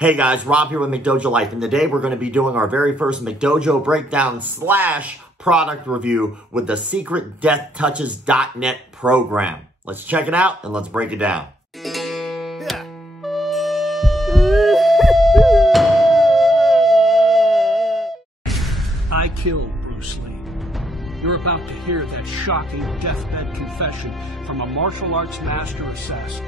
Hey guys, Rob here with McDojoLife, and today we're going to be doing our very first McDojo breakdown / product review with the secretdeathtouches.net program. Let's check it out and let's break it down. I killed Bruce Lee. You're about to hear that shocking deathbed confession from a martial arts master assassin.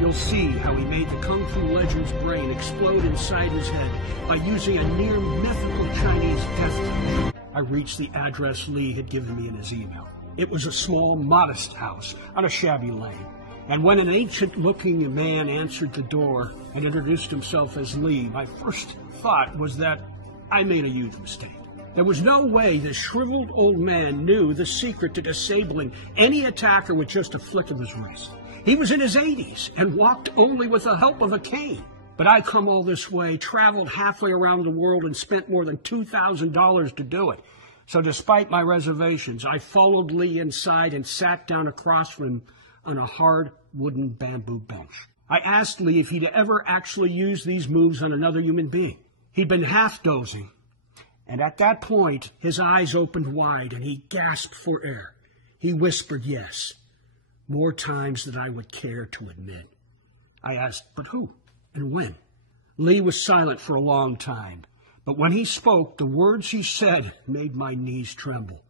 You'll see how he made the Kung Fu legend's brain explode inside his head by using a near mythical Chinese death touch. I reached the address Lee had given me in his email. It was a small, modest house on a shabby lane. And when an ancient-looking man answered the door and introduced himself as Lee, my first thought was that I made a huge mistake. There was no way this shriveled old man knew the secret to disabling any attacker with just a flick of his wrist. He was in his 80s and walked only with the help of a cane. But I come all this way, traveled halfway around the world, and spent more than $2,000 to do it. So despite my reservations, I followed Lee inside and sat down across from him on a hard wooden bamboo bench. I asked Lee if he'd ever actually used these moves on another human being. He'd been half dozing, and at that point, his eyes opened wide and he gasped for air. He whispered yes, more times than I would care to admit. I asked, but who and when? Lee was silent for a long time, but when he spoke, the words he said made my knees tremble.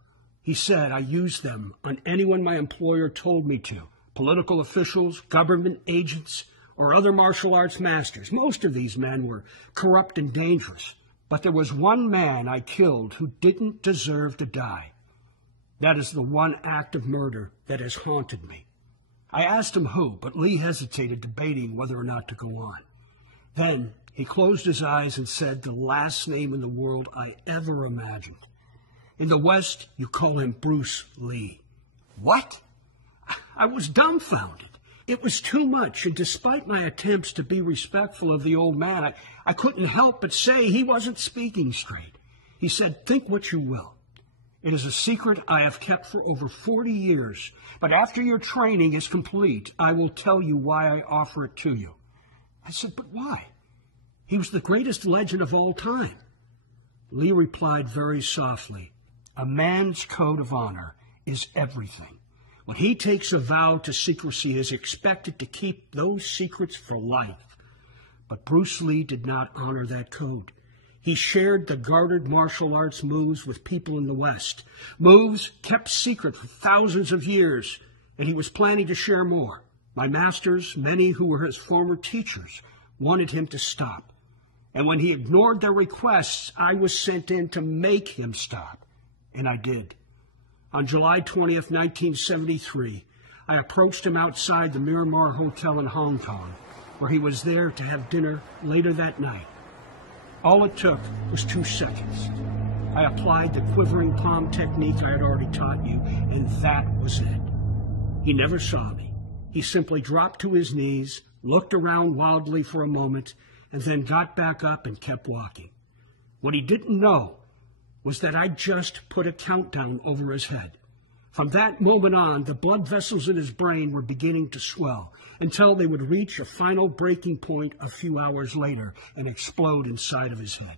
He said, I used them on anyone my employer told me to, political officials, government agents, or other martial arts masters. Most of these men were corrupt and dangerous, but there was one man I killed who didn't deserve to die. That is the one act of murder that has haunted me. I asked him who, but Lee hesitated, debating whether or not to go on. Then he closed his eyes and said the last name in the world I ever imagined. In the West, you call him Bruce Lee. What? I was dumbfounded. It was too much, and despite my attempts to be respectful of the old man, I couldn't help but say he wasn't speaking straight. He said, think what you will. It is a secret I have kept for over 40 years, but after your training is complete, I will tell you why I offer it to you. I said, but why? He was the greatest legend of all time. Lee replied very softly, a man's code of honor is everything. When he takes a vow to secrecy, he is expected to keep those secrets for life. But Bruce Lee did not honor that code. He shared the guarded martial arts moves with people in the West, moves kept secret for thousands of years, and he was planning to share more. My masters, many who were his former teachers, wanted him to stop. And when he ignored their requests, I was sent in to make him stop. And I did. On July 20th, 1973, I approached him outside the Miramar Hotel in Hong Kong, where he was there to have dinner later that night. All it took was 2 seconds. I applied the quivering palm technique I had already taught you, and that was it. He never saw me. He simply dropped to his knees, looked around wildly for a moment, and then got back up and kept walking. What he didn't know was that I just put a countdown over his head. From that moment on, the blood vessels in his brain were beginning to swell until they would reach a final breaking point a few hours later and explode inside of his head.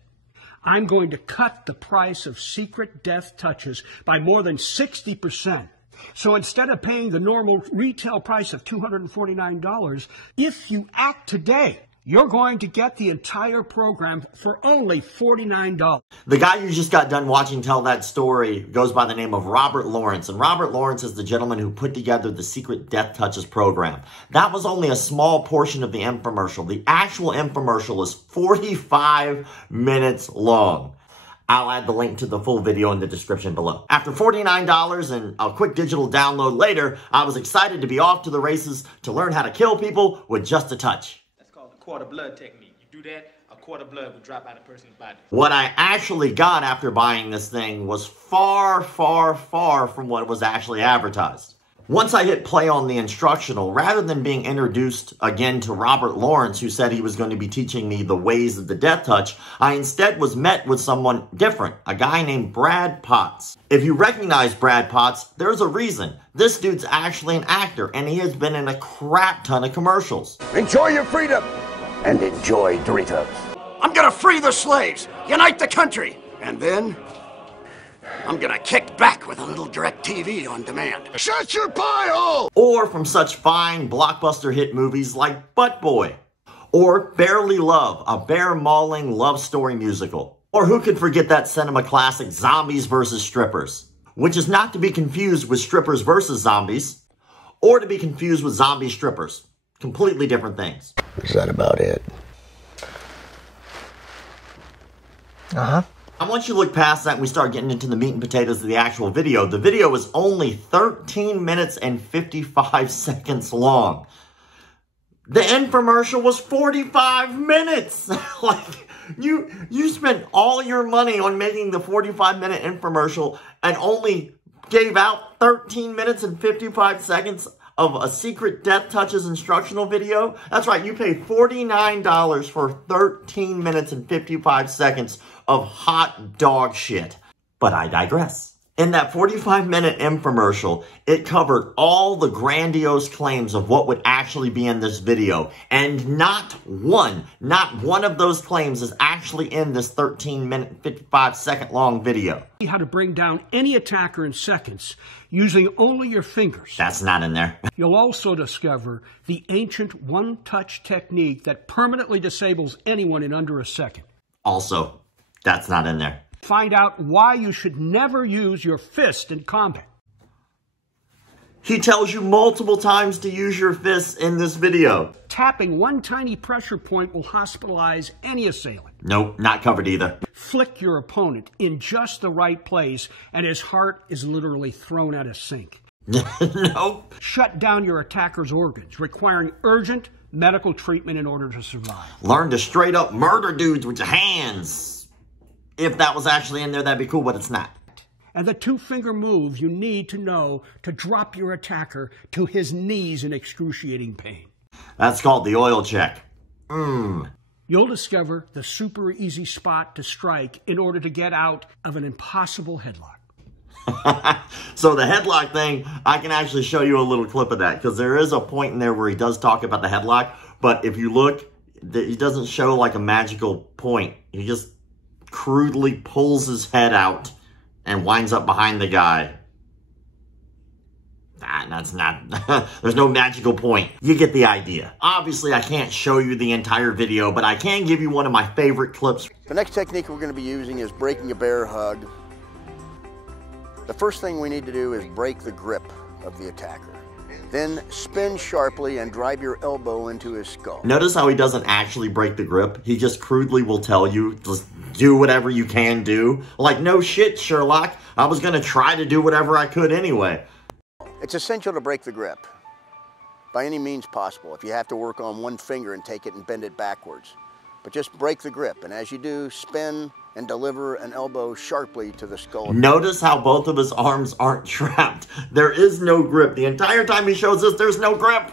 I'm going to cut the price of secret death touches by more than 60%. So instead of paying the normal retail price of $249, if you act today, you're going to get the entire program for only $49. The guy you just got done watching tell that story goes by the name of Robert Lawrence. And Robert Lawrence is the gentleman who put together the Secret Death Touches program. That was only a small portion of the infomercial. The actual infomercial is 45 minutes long. I'll add the link to the full video in the description below. After $49 and a quick digital download later, I was excited to be off to the races to learn how to kill people with just a touch. Quarter blood technique. You do that, a quarter blood will drop out of a person's body. What I actually got after buying this thing was far, far, far from what was actually advertised. Once I hit play on the instructional, rather than being introduced again to Robert Lawrence, who said he was going to be teaching me the ways of the death touch, I instead was met with someone different, a guy named Brad Potts. If you recognize Brad Potts, there's a reason. This dude's actually an actor, and he has been in a crap ton of commercials. Enjoy your freedom. and enjoy Doritos. I'm gonna free the slaves, unite the country, and then I'm gonna kick back with a little DirecTV on demand. Shut your pie hole! Or from such fine blockbuster hit movies like Butt Boy. Or Barely Love, a bear-mauling love story musical. Or who could forget that cinema classic Zombies vs. Strippers, which is not to be confused with Strippers vs. Zombies, or to be confused with Zombie Strippers. Completely different things. Is that about it? And once you look past that and we start getting into the meat and potatoes of the actual video, the video is only 13 minutes and 55 seconds long. The infomercial was 45 minutes. Like, you spent all your money on making the 45-minute infomercial and only gave out 13 minutes and 55 seconds of a secret death touches instructional video. That's right, you paid $49 for 13 minutes and 55 seconds of hot dog shit. But I digress. In that 45-minute infomercial, it covered all the grandiose claims of what would actually be in this video. And not one of those claims is actually in this 13-minute, 55-second long video. How to bring down any attacker in seconds using only your fingers. That's not in there. You'll also discover the ancient one-touch technique that permanently disables anyone in under a second. Also, that's not in there. Find out why you should never use your fist in combat. He tells you multiple times to use your fists in this video. Tapping one tiny pressure point will hospitalize any assailant. Nope, not covered either. Flick your opponent in just the right place and his heart is literally thrown at a sink. Nope. Shut down your attacker's organs, requiring urgent medical treatment in order to survive. Learn to straight up murder dudes with your hands. If that was actually in there, that'd be cool, but it's not. And the two-finger move you need to know to drop your attacker to his knees in excruciating pain. That's called the oil check. You'll discover the super easy spot to strike in order to get out of an impossible headlock. So the headlock thing, I can actually show you a little clip of that, because there is a point in there where he does talk about the headlock, but if you look, he doesn't show like a magical point. He just crudely pulls his head out and winds up behind the guy. That's not, there's no magical point. You get the idea. Obviously, I can't show you the entire video, but I can give you one of my favorite clips. The next technique we're going to be using is breaking a bear hug. The first thing we need to do is break the grip of the attacker. Then spin sharply and drive your elbow into his skull. Notice how he doesn't actually break the grip. He just crudely will tell you, just do whatever you can do. Like, no shit, Sherlock. I was going to try to do whatever I could anyway. It's essential to break the grip by any means possible. If you have to work on one finger and take it and bend it backwards. But just break the grip. And as you do, spin and deliver an elbow sharply to the skull. Notice how both of his arms aren't trapped. There is no grip. The entire time he shows us, there's no grip.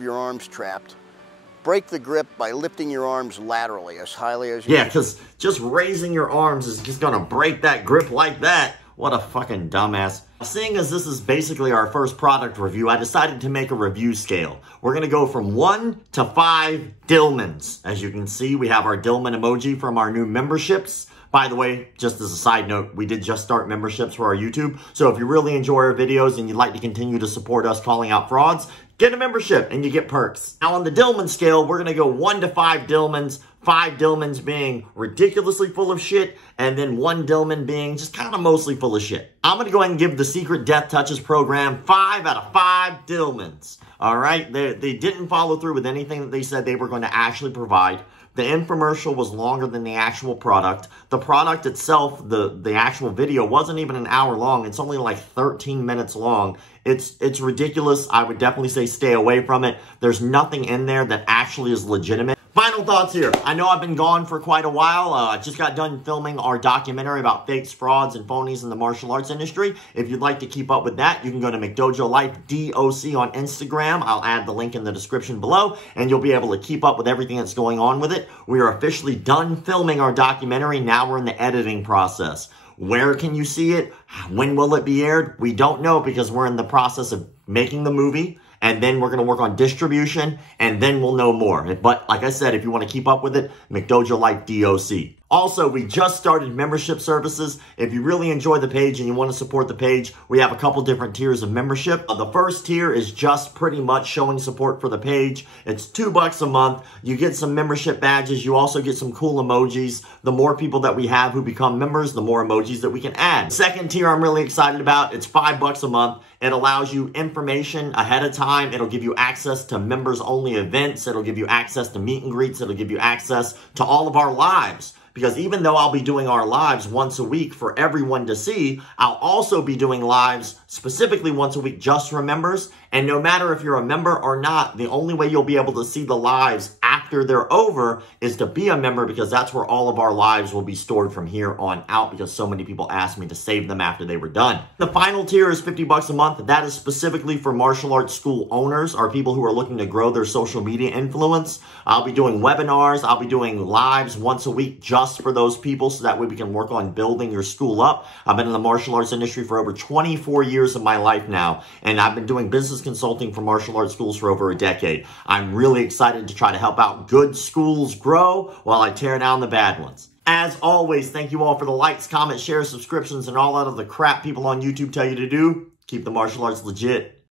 Your arms trapped. Break the grip by lifting your arms laterally as highly as you Yeah, because just raising your arms is just going to break that grip like that. What a fucking dumbass. Seeing as this is basically our first product review, I decided to make a review scale. We're going to go from 1 to 5 Dillmans. As you can see, we have our Dillman emoji from our new memberships. By the way, just as a side note, we did just start memberships for our YouTube. So if you really enjoy our videos and you'd like to continue to support us calling out frauds, get a membership and you get perks. Now on the Dillman scale, we're going to go 1 to 5 Dillmans. 5 Dillmans being ridiculously full of shit, and then 1 Dillman being just kind of mostly full of shit. I'm going to go ahead and give the Secret Death Touches program 5 out of 5 Dillmans. All right? They didn't follow through with anything that they said they were going to actually provide. The infomercial was longer than the actual product. The product itself, the actual video, wasn't even an hour long. It's only like 13 minutes long. It's ridiculous. I would definitely say stay away from it. There's nothing in there that actually is legitimate. Final thoughts here. I know I've been gone for quite a while. I just got done filming our documentary about fakes, frauds, and phonies in the martial arts industry. If you'd like to keep up with that, you can go to McDojoLife DOC on Instagram. I'll add the link in the description below, and you'll be able to keep up with everything that's going on with it. We are officially done filming our documentary. Now we're in the editing process. Where can you see it? When will it be aired? We don't know because we're in the process of making the movie and then we're going to work on distribution, and then we'll know more. But like I said, if you want to keep up with it, McDojoLife DOC. Also, we just started membership services. If you really enjoy the page and you want to support the page, we have a couple different tiers of membership. The first tier is just pretty much showing support for the page. It's $2 a month. You get some membership badges. You also get some cool emojis. The more people that we have who become members, the more emojis that we can add. Second tier I'm really excited about. It's $5 a month. It allows you information ahead of time. It'll give you access to members-only events. It'll give you access to meet and greets. It'll give you access to all of our lives. Because even though I'll be doing our lives once a week for everyone to see, I'll also be doing lives specifically once a week just for members. And no matter if you're a member or not, the only way you'll be able to see the lives after they're over is to be a member, because that's where all of our lives will be stored from here on out, because so many people asked me to save them after they were done. The final tier is $50 a month. That is specifically for martial arts school owners or people who are looking to grow their social media influence. I'll be doing webinars. I'll be doing lives once a week just for those people, so that way we can work on building your school up. I've been in the martial arts industry for over 24 years of my life now, and I've been doing business consulting for martial arts schools for over a decade. I'm really excited to try to help out good schools grow while I tear down the bad ones. As always, thank you all for the likes, comments, shares, subscriptions, and all that other crap people on YouTube tell you to do. Keep the martial arts legit.